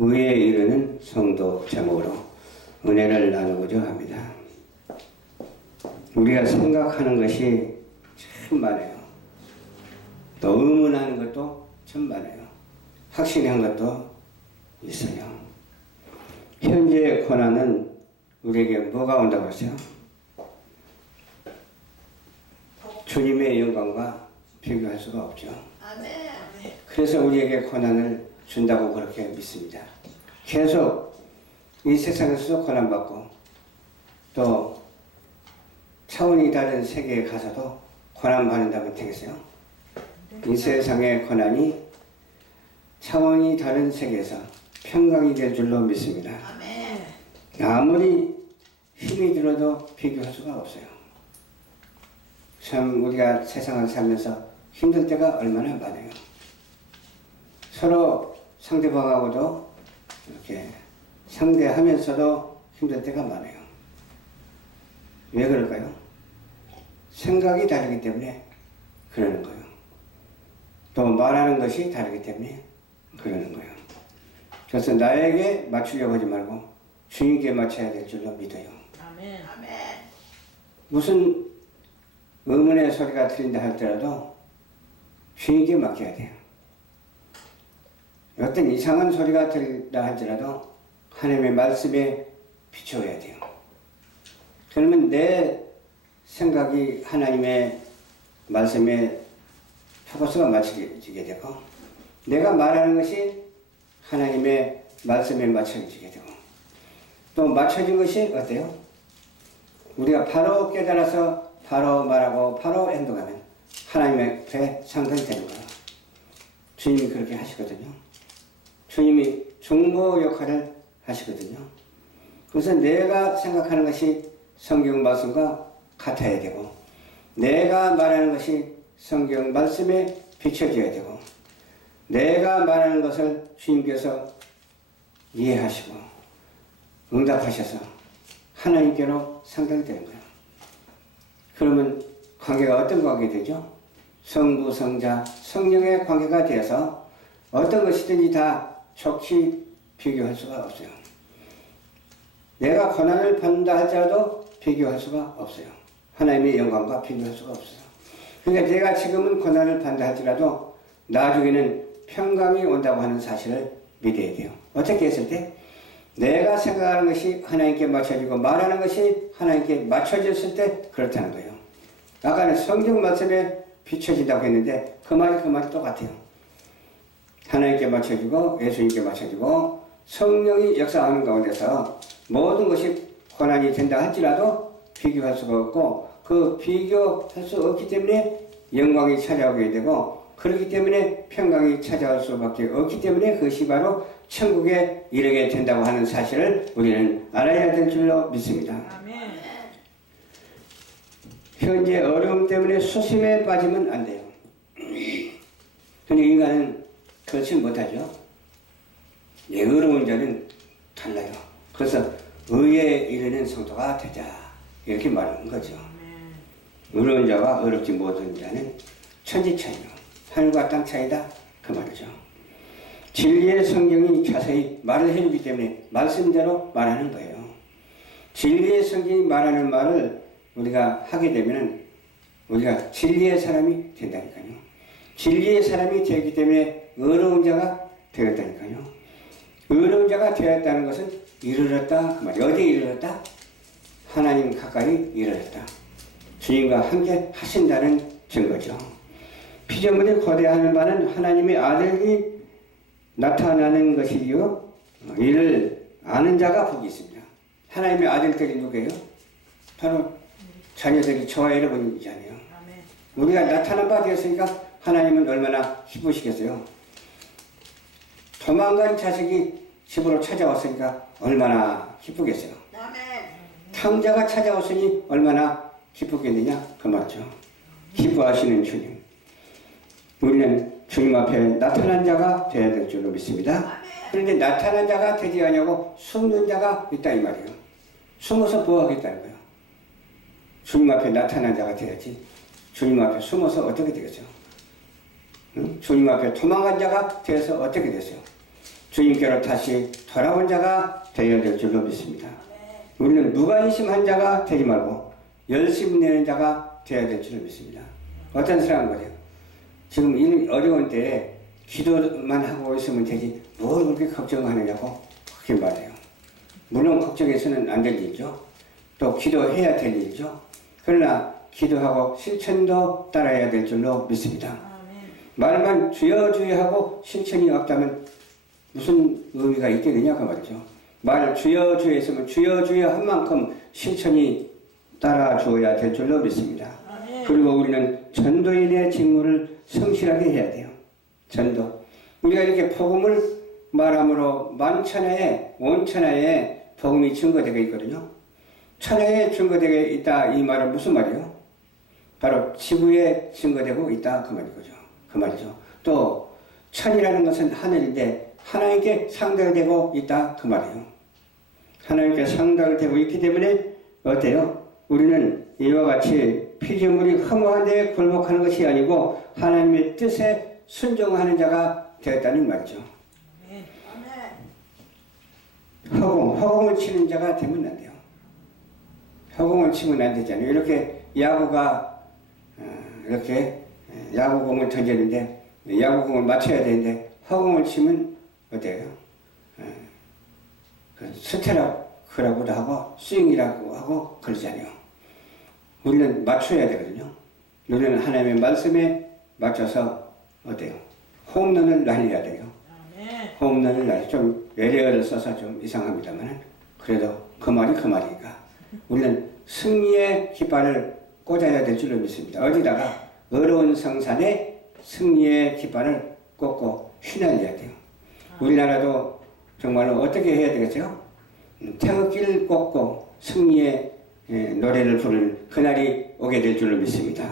의에 이르는 성도 제목으로 은혜를 나누고자 합니다. 우리가 생각하는 것이 참 많아요. 또 의문하는 것도 참 많아요. 확신한 것도 있어요. 현재의 고난은 우리에게 뭐가 온다고 했어요? 주님의 영광과 비교할 수가 없죠. 아멘. 그래서 우리에게 고난을 준다고 그렇게 믿습니다. 계속 이 세상에서도 고난받고 또 차원이 다른 세계에 가서도 고난받는다면 되겠어요? 이 세상의 고난이 차원이 다른 세계에서 평강이 될 줄로 믿습니다. 아멘. 아무리 힘이 들어도 비교할 수가 없어요. 참 우리가 세상을 살면서 힘들 때가 얼마나 많아요. 서로 상대방하고도 이렇게 상대하면서도 힘들 때가 많아요. 왜 그럴까요? 생각이 다르기 때문에 그러는 거예요. 또 말하는 것이 다르기 때문에 그러는 거예요. 그래서 나에게 맞추려고 하지 말고 주님께 맞춰야 될 줄로 믿어요. 아멘. 아멘. 무슨 의문의 소리가 들린다 할지라도 주님께 맡겨야 돼요. 어떤 이상한 소리가 들린다 할지라도 하나님의 말씀에 비춰야 돼요. 그러면 내 생각이 하나님의 말씀에 포커스가 맞춰지게 되고 내가 말하는 것이 하나님의 말씀에 맞춰지게 되고 또 맞춰진 것이 어때요? 우리가 바로 깨달아서 바로 말하고 바로 행동하면 하나님 앞에 상당히 되는 거예요. 주님이 그렇게 하시거든요. 주님이 중보 역할을 하시거든요. 그래서 내가 생각하는 것이 성경 말씀과 같아야 되고 내가 말하는 것이 성경 말씀에 비춰져야 되고 내가 말하는 것을 주님께서 이해하시고 응답하셔서 하나님께로 상당히 되는 거예요. 그러면 관계가 어떤 관계 되죠? 성부, 성자, 성령의 관계가 되어서 어떤 것이든지 다 좋게 비교할 수가 없어요. 내가 고난을 받는다 할지라도 비교할 수가 없어요. 하나님의 영광과 비교할 수가 없어요. 그러니까 내가 지금은 고난을 받는다 할지라도 나중에는 평강이 온다고 하는 사실을 믿어야 돼요. 어떻게 했을 때? 내가 생각하는 것이 하나님께 맞춰지고 말하는 것이 하나님께 맞춰졌을 때 그렇다는 거예요. 아까는 성경 말씀에 비춰진다고 했는데 그 말이 똑같아요. 하나님께 맞춰지고 예수님께 맞춰지고 성령이 역사하는 가운데서 모든 것이 고난이 된다 할지라도 비교할 수가 없고 그 비교할 수 없기 때문에 영광이 찾아오게 되고 그렇기 때문에 평강이 찾아올 수밖에 없기 때문에 그것이 바로 천국에 이르게 된다고 하는 사실을 우리는 알아야 될 줄로 믿습니다. 아멘. 현재 어려움 때문에 수심에 빠지면 안 돼요. 근데 인간은 그렇지 못하죠. 어려운 자는 달라요. 그래서 의에 이르는 성도가 되자 이렇게 말하는 거죠. 어려운 자와 어렵지 못한 자는 천지 차이요 하늘과 땅 차이다 그 말이죠. 진리의 성경이 자세히 말을 해주기 때문에 말씀대로 말하는 거예요. 진리의 성경이 말하는 말을 우리가 하게 되면 우리가 진리의 사람이 된다니까요. 진리의 사람이 되기 때문에 어려운 자가 되었다니까요. 어려운 자가 되었다는 것은 이르렀다 그 말이에요. 어디에 이르렀다? 하나님 가까이 이르렀다. 주님과 함께 하신다는 증거죠. 피조물이 고대하는 바는 하나님의 아들이 나타나는 것이요 이를 아는 자가 복이 있습니다. 하나님의 아들들이 누구예요? 바로 자녀들이 저와 여러분이잖아요. 우리가 나타난 바 되었으니까 하나님은 얼마나 기쁘시겠어요. 도망간 자식이 집으로 찾아왔으니까 얼마나 기쁘겠어요. 탕자가 찾아왔으니 얼마나 기쁘겠느냐 그 말이죠. 기뻐하시는 주님. 우리는 주님 앞에 나타난 자가 되어야 될 줄로 믿습니다. 그런데 나타난 자가 되지 않냐고 숨는 자가 있다 이 말이에요. 숨어서 뭐 하겠다는 거예요. 주님 앞에 나타난 자가 되어야지 주님 앞에 숨어서 어떻게 되겠어요? 응? 주님 앞에 도망간 자가 되어서 어떻게 되세요? 주님께로 다시 돌아온 자가 되어야 될 줄로 믿습니다. 우리는 무관심한 자가 되지 말고 열심 내는 자가 되어야 될 줄로 믿습니다. 어떤 사람은 그래요. 지금 이 어려운 때에 기도만 하고 있으면 되지 뭘 그렇게 걱정하느냐고 그렇게 말해요. 물론 걱정해서는 안 될 일이죠. 또 기도해야 될 일이죠. 그러나 기도하고 실천도 따라야 될 줄로 믿습니다. 말만 주여 주여 하고 실천이 없다면 무슨 의미가 있겠느냐 그 말이죠. 말 주여 주여 했으면 주여 주여 한 만큼 실천이 따라 주어야 될 줄로 믿습니다. 그리고 우리는 전도인의 직무를 성실하게 해야 돼요. 전도. 우리가 이렇게 복음을 말함으로 만천하에 온천하에 복음이 증거되고 있거든요. 천하에 증거되고 있다 이 말은 무슨 말이에요? 바로 지구에 증거되고 있다 그 말이죠. 그 말이죠. 또 천이라는 것은 하늘인데 하나님께 상달되고 있다 그 말이에요. 하나님께 상달되고 있기 때문에 어때요? 우리는 이와 같이 피조물이 허무한 데에 굴복하는 것이 아니고 하나님의 뜻에 순종하는 자가 되었다는 말이죠. 허공을 치는 자가 되면 안 돼요. 허공을 치면 안 되잖아요. 이렇게 야구가 이렇게 야구공을 던졌는데 야구공을 맞춰야 되는데 허공을 치면 어때요? 스트라이크라고도 하고 스윙이라고 하고 그러잖아요. 우리는 맞춰야 되거든요. 우리는 하나님의 말씀에 맞춰서 어때요? 홈런을 날려야 돼요. 홈런을 날려 좀 외래어를 써서 좀 이상합니다만 그래도 그 말이 그 말이니까 우리는 승리의 깃발을 꽂아야 될 줄로 믿습니다. 어디다가 어려운 성산에 승리의 깃발을 꽂고 휘날려야 돼요. 우리나라도 정말로 어떻게 해야 되겠어요? 태극기를 꽂고 승리의 노래를 부를 그날이 오게 될 줄로 믿습니다.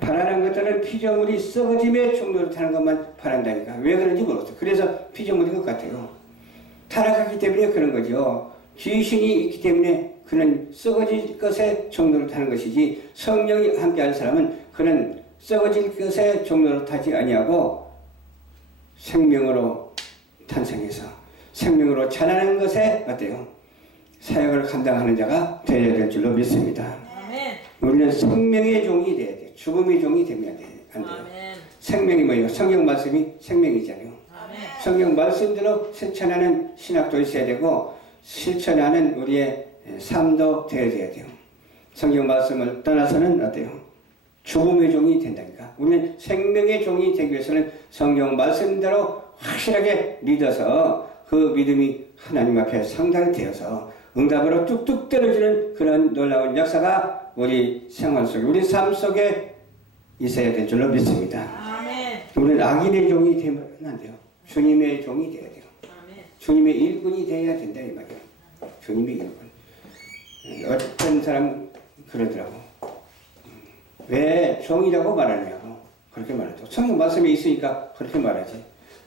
바라는 것들은 피조물이 썩어짐에 종로를 타는 것만 바란다니까. 왜 그런지 모르겠어요. 그래서 피조물인 것 같아요. 타락하기 때문에 그런 거죠. 귀신이 있기 때문에 그는 썩어질 것에 종로를 타는 것이지 성령이 함께하는 사람은 그는 썩어질 것에 종로를 타지 아니하고 생명으로 탄생해서 생명으로 자라는 것에 어때요? 사역을 감당하는 자가 되어야 될 줄로 믿습니다. 아멘. 우리는 생명의 종이 돼야 돼요. 죽음의 종이 되면 안 돼요. 아멘. 생명이 뭐예요? 성경 말씀이 생명이잖아요. 아멘. 성경 말씀대로 실천하는 신학도 있어야 되고 실천하는 우리의 삶도 되어야 돼요. 성경 말씀을 떠나서는 어때요? 죽음의 종이 된다니까. 우리는 생명의 종이 되기 위해서는 성경 말씀대로 확실하게 믿어서 그 믿음이 하나님 앞에 상달되어서 응답으로 뚝뚝 떨어지는 그런 놀라운 역사가 우리 생활 속에, 우리 삶 속에 있어야 될 줄로 믿습니다. 아멘. 우리는 악인의 종이 되면 안 돼요. 주님의 종이 되어야 돼요. 아멘. 주님의 일꾼이 되어야 된다 이 말이에요. 주님의 일꾼. 어떤 사람 그러더라고. 왜 종이라고 말하냐고 그렇게 말하죠. 성경 말씀에 있으니까 그렇게 말하지.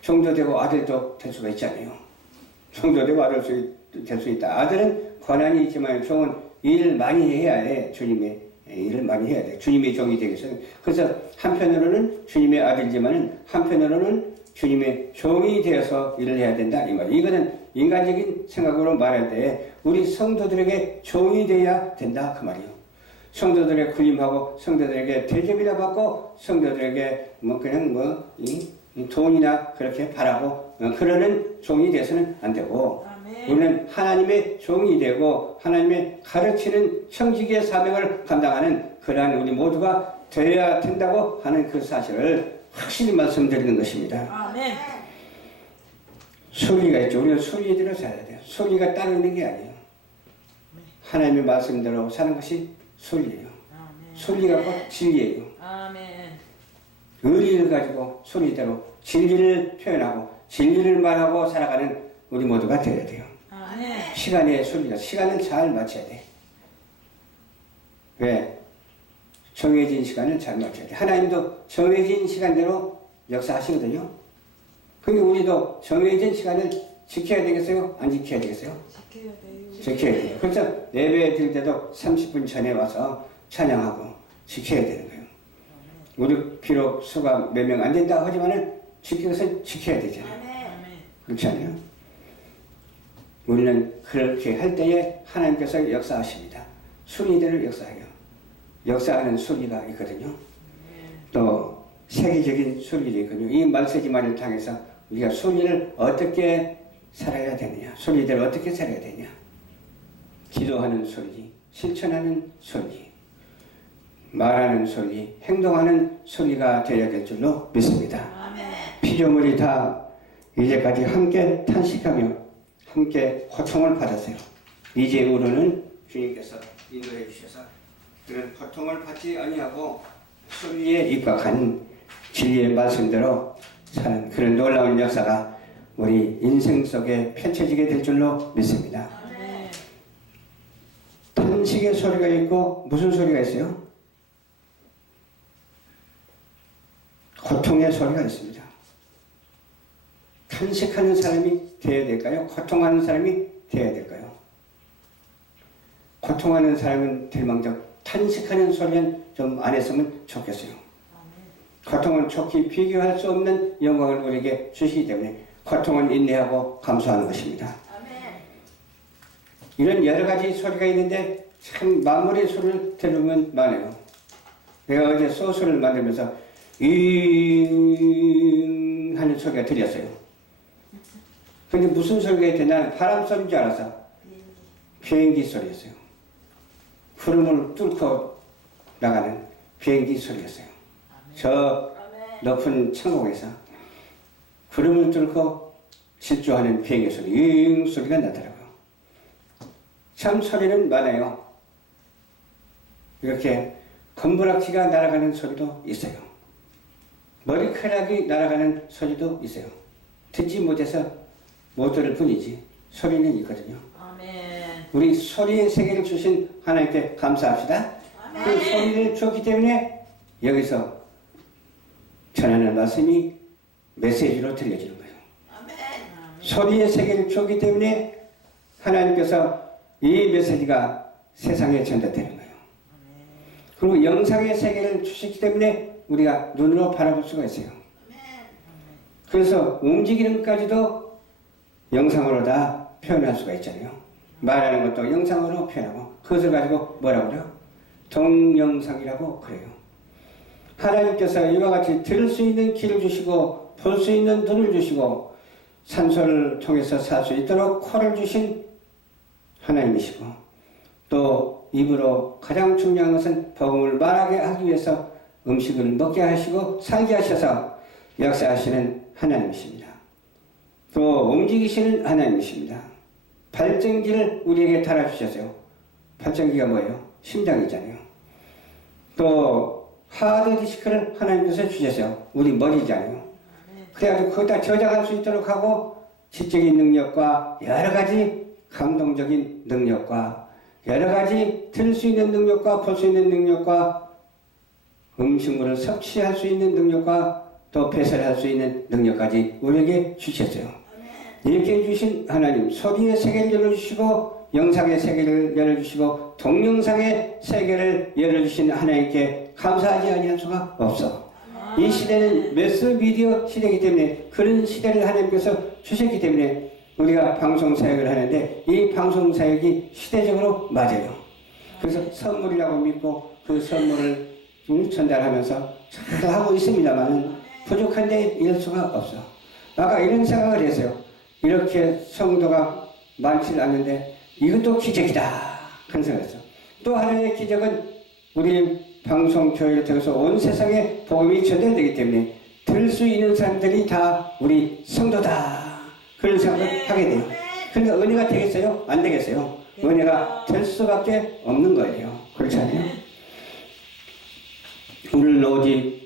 종도 되고 아들도 될 수가 있잖아요. 종도 되고 아들 될 수 있다. 아들은 권한이 있지만 종은 일 많이 해야 해. 주님의 일을 많이 해야 돼. 주님의 종이 되기 위해서. 그래서 한편으로는 주님의 아들이지만 한편으로는 주님의 종이 되어서 일을 해야 된다 이 말이에요. 이거는 인간적인 생각으로 말할 때 우리 성도들에게 종이 되어야 된다 그 말이에요. 성도들에게 군림하고 성도들에게 대접이나 받고 성도들에게 돈이나 그렇게 바라고 그러는 종이 돼서는 안 되고 아멘. 우리는 하나님의 종이 되고 하나님의 가르치는 청지기의 사명을 감당하는 그러한 우리 모두가 되어야 된다고 하는 그 사실을 확실히 말씀드리는 것입니다. 아멘. 순리가 있죠. 우리는 순리대로 살아야 돼요. 순리가 따로 있는 게 아니에요. 하나님의 말씀대로 사는 것이 순리예요. 아멘. 순리가 곧 진리예요. 아멘. 의리를 가지고 순리대로 진리를 표현하고 진리를 말하고 살아가는 우리 모두가 되어야 돼요. 아멘. 시간의 순리가 시간을 잘 맞춰야 돼. 왜? 정해진 시간을 잘 맞춰야 돼. 하나님도 정해진 시간대로 역사하시거든요. 근데 우리도 정해진 시간을 지켜야 되겠어요? 안 지켜야 되겠어요? 지켜야 돼요. 지켜야 돼요. 그래서 예배 드릴 때도 30분 전에 와서 찬양하고 지켜야 되는 거예요. 우리 비록 수가 몇 명 안 된다고 하지만은 지켜야 되잖아요. 그렇지 않아요? 우리는 그렇게 할 때에 하나님께서 역사하십니다. 순위대로 역사해요. 역사하는 순위가 있거든요. 또 세계적인 순위도 있거든요. 이 말세지만을 통해서 우리가 순위를 어떻게 살아야 되느냐, 순위대로 어떻게 살아야 되냐, 기도하는 순위, 실천하는 순위, 말하는 순위, 행동하는 순위가 되어야 될 줄로 믿습니다. 피조물이 다 이제까지 함께 탄식하며 함께 고통을 받았어요. 이제후로는 주님께서 인도해 주셔서 그런 고통을 받지 아니하고 순리에 입각한 진리의 말씀대로 사는 그런 놀라운 역사가 우리 인생 속에 펼쳐지게 될 줄로 믿습니다. 탄식의 소리가 있고 무슨 소리가 있어요? 고통의 소리가 있습니다. 탄식하는 사람이 되어야 될까요? 고통하는 사람이 되어야 될까요? 고통하는 사람은 될망정 탄식하는 소리는 좀 안 했으면 좋겠어요. 고통은 좋게 비교할 수 없는 영광을 우리에게 주시기 때문에 고통은 인내하고 감수하는 것입니다. 이런 여러 가지 소리가 있는데 참 마무리 소리를 들으면 많아요. 내가 어제 소스를 만들면서 잉 하는 소리가 들렸어요. 근데 무슨 소리가 있나 바람 소리인 줄 알았어. 비행기 소리였어요. 구름을 뚫고 나가는 비행기 소리였어요. 저 높은 천국에서 구름을 뚫고 질주하는 비행기 소리, 잉 소리가 나더라고요. 참 소리는 많아요. 이렇게 검부락지가 날아가는 소리도 있어요. 머리카락이 날아가는 소리도 있어요. 듣지 못해서 못 들을 뿐이지 소리는 있거든요. 아멘. 우리 소리의 세계를 주신 하나님께 감사합시다. 아멘. 그 소리를 줬기 때문에 여기서 전하는 말씀이 메시지로 들려지는 거예요. 아멘. 소리의 세계를 줬기 때문에 하나님께서 이 메시지가 세상에 전달되는 거예요. 아멘. 그리고 영상의 세계를 주시기 때문에 우리가 눈으로 바라볼 수가 있어요. 그래서 움직이는 것까지도 영상으로 다 표현할 수가 있잖아요. 말하는 것도 영상으로 표현하고 그것을 가지고 뭐라고 그래요? 동영상이라고 그래요. 하나님께서 이와 같이 들을 수 있는 귀를 주시고 볼 수 있는 눈을 주시고 산소를 통해서 살 수 있도록 코를 주신 하나님이시고 또 입으로 가장 중요한 것은 복음을 말하게 하기 위해서 음식을 먹게 하시고 살게 하셔서 역사하시는 하나님이십니다. 또 움직이시는 하나님이십니다. 발전기를 우리에게 달아주셨어요. 발전기가 뭐예요? 심장이잖아요. 또 하드디스크를 하나님께서 주셨어요. 우리 머리잖아요. 그래가지고 거기다 저장할 수 있도록 하고 지적인 능력과 여러 가지 감동적인 능력과 여러 가지 들을 수 있는 능력과 볼 수 있는 능력과 음식물을 섭취할 수 있는 능력과 또 배설할 수 있는 능력까지 우리에게 주셨어요. 이렇게 주신 하나님, 소리의 세계를 열어주시고 영상의 세계를 열어주시고 동영상의 세계를 열어주신 하나님께 감사하지 아니할 수가 없어. 이 시대는 매스미디어 시대이기 때문에 그런 시대를 하나님께서 주셨기 때문에 우리가 방송사역을 하는데 이 방송사역이 시대적으로 맞아요. 그래서 선물이라고 믿고 그 선물을 전달하면서 잘 하고 있습니다만 부족한데 이럴 수가 없어. 아까 이런 생각을 했어요. 이렇게 성도가 많지 않는데 이것도 기적이다. 그런 생각을 했어. 또 하나의 기적은 우리 방송교회를 통해서 온 세상에 복음이 전달되기 때문에 들을 수 있는 사람들이 다 우리 성도다. 그런 생각을 하게 돼요. 그러니까 은혜가 되겠어요? 안 되겠어요? 은혜가 될 수밖에 없는 거예요. 그렇지 않아요? 우리는 오직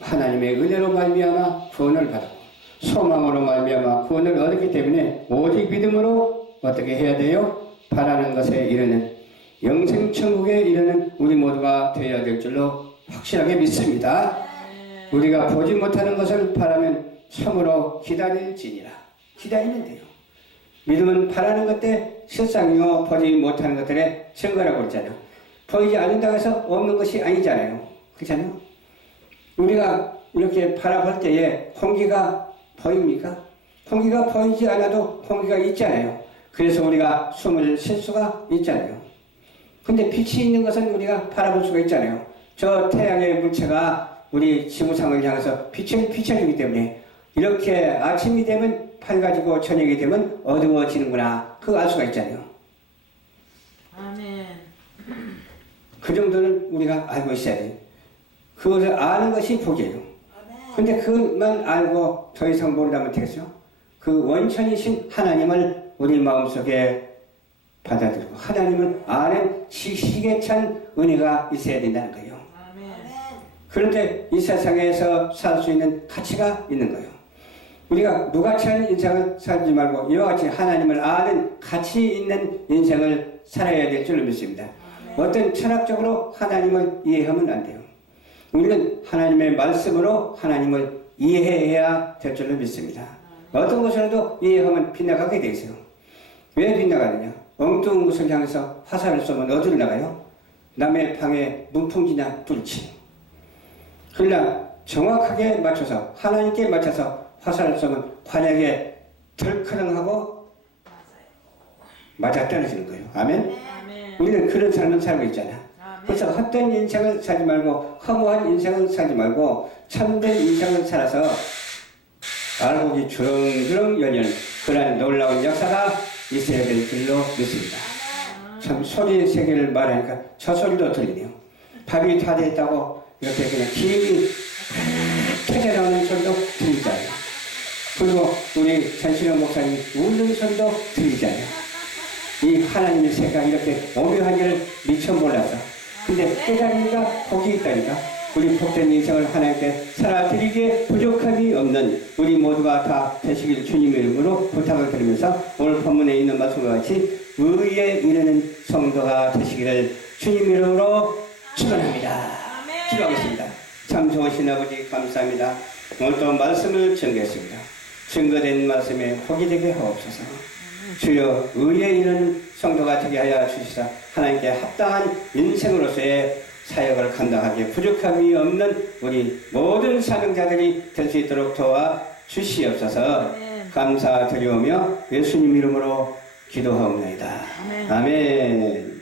하나님의 은혜로 말미암아 구원을 받았고 소망으로 말미암아 구원을 얻었기 때문에 오직 믿음으로 어떻게 해야 돼요? 바라는 것에 이르는 영생천국에 이르는 우리 모두가 되어야 될 줄로 확실하게 믿습니다. 우리가 보지 못하는 것을 바라면 참으로 기다릴지니라. 기다리면 돼요. 믿음은 바라는 것들 실상이요 보지 못하는 것들의 증거라고 그랬잖아요. 보이지 않는다고 해서 없는 것이 아니잖아요. 그렇잖아요. 우리가 이렇게 바라볼 때에 공기가 보입니까? 공기가 보이지 않아도 공기가 있잖아요. 그래서 우리가 숨을 쉴 수가 있잖아요. 근데 빛이 있는 것은 우리가 바라볼 수가 있잖아요. 저 태양의 물체가 우리 지구상을 향해서 빛을 비춰주기 때문에 이렇게 아침이 되면 밝아지고 저녁이 되면 어두워지는구나. 그거 알 수가 있잖아요. 아멘. 그 정도는 우리가 알고 있어야 돼요. 그것을 아는 것이 복이에요. 근데 그것만 알고 더 이상 모르다면 되겠죠? 그 원천이신 하나님을 우리 마음속에 받아들이고 하나님을 아는 지식에 찬 은혜가 있어야 된다는 거예요. 아멘. 그런데 이 세상에서 살 수 있는 가치가 있는 거예요. 우리가 무가치한 인생을 살지 말고 이와 같이 하나님을 아는 가치 있는 인생을 살아야 될 줄로 믿습니다. 어떤 철학적으로 하나님을 이해하면 안 돼요. 우리는 하나님의 말씀으로 하나님을 이해해야 될 줄로 믿습니다. 어떤 것이라도 이해하면 빗나가게 돼 있어요. 왜 빗나가느냐? 엉뚱한 것을 향해서 화살을 쏘면 어디로 나가요? 남의 방에 문풍지나 뚫지. 그러나 정확하게 맞춰서 하나님께 맞춰서 화살을 쏘면 관역에 덜크렁하고 맞아 떨어지는 거예요. 아멘? 아멘. 우리는 그런 삶을 살고 있잖아. 아멘. 그래서 헛된 인생을 살지 말고 허무한 인생을 살지 말고 참된 인생을 살아서 알곡이 주렁주렁 열리는 그러한 놀라운 역사가 있어야 될 줄로 믿습니다. 참 소리의 세계를 말하니까 저 소리도 들리네요. 밥이 다 됐다고 이렇게 그냥 김이 터져 나오는 소리도 들리잖아요. 그리고 우리 전신영 목사님 웃는 소리도 들리잖아요. 이 하나님의 세계가 이렇게 오묘한 줄 미처 몰라서. 근데 깨달으니까 복이 있다니까. 우리 복된 인생을 하나님께 살아드리기에 부족함이 없는 우리 모두가 다 되시길 주님의 이름으로 부탁을 드리면서 오늘 본문에 있는 말씀과 같이 의에 이르는 성도가 되시기를 주님 이름으로 축원합니다. 기도하겠습니다. 참 좋으신 아버지 감사합니다. 오늘 또 말씀을 전개했습니다. 증거된 말씀에 복이 되게 하옵소서. 주여 의에 이르는 성도가 되게 하여 주시사 하나님께 합당한 인생으로서의 사역을 감당하기에 부족함이 없는 우리 모든 사명자들이 될 수 있도록 도와 주시옵소서. 감사드리오며 예수님 이름으로 기도하옵나이다. 아멘.